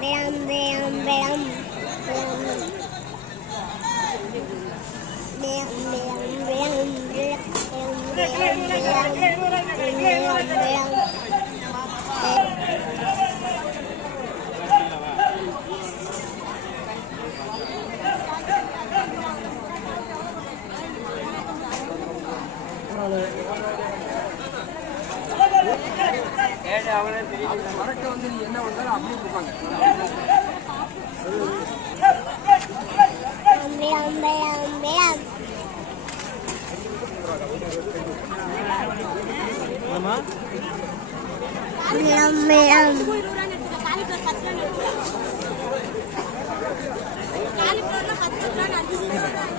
Bam, bam, bam, bam. மறக்க வந்து என்ன பண்ணாலும் அப்படியே கொடுப்பாங்க. belam belam belam belam belam Kali pernah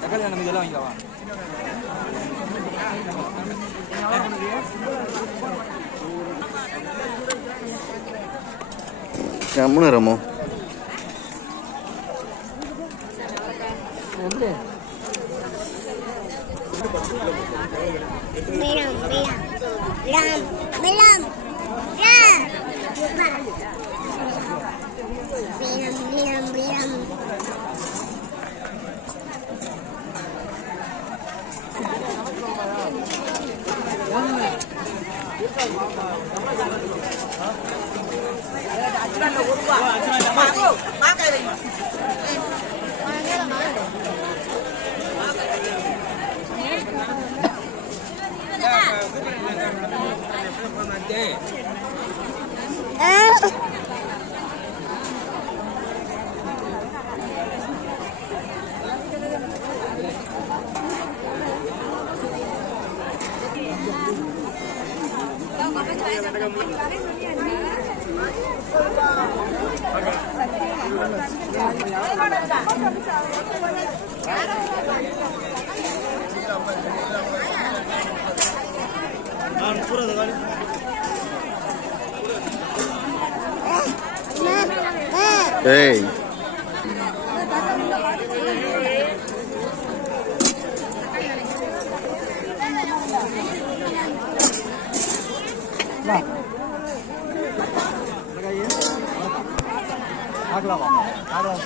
தக்காளி நம்ம இதெல்லாம் கம்முன்னு ரமோ. 15 15 15 ra Hãy subscribe cho kênh Ghiền Mì Gõ Để không bỏ lỡ những video hấp dẫn ஏய் Right. आगलावा आगलावा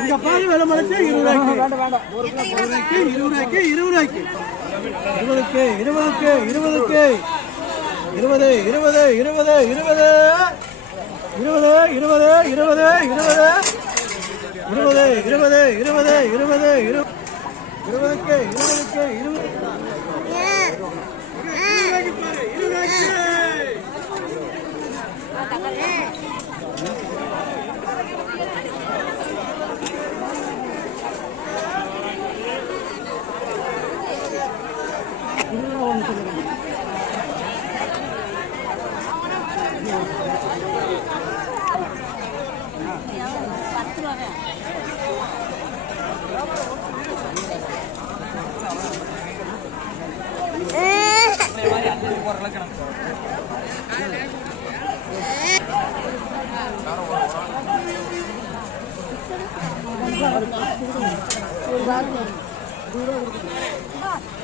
இங்க பாரு விலை மலைச்சு இருபதாய்க்கு இருபதாய்க்கு இருபதாய்க்கு இருபதுக்கு இருபதுக்கு இருபதுக்கு. இருபது இருபது இருபது இருபது. இருபது இருபது இருபது இருபது. இருபது இருபது இருபது இருபது இரு இருபதுக்கு இருபதுக்கு இருபது. ஒரு பாக்கு தூரம் கொடுக்கணும்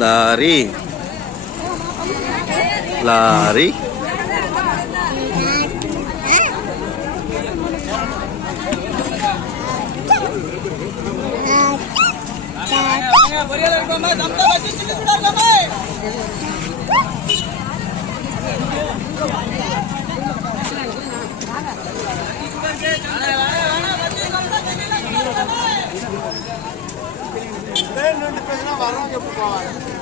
lari lari Thank. 晚上就不搞了。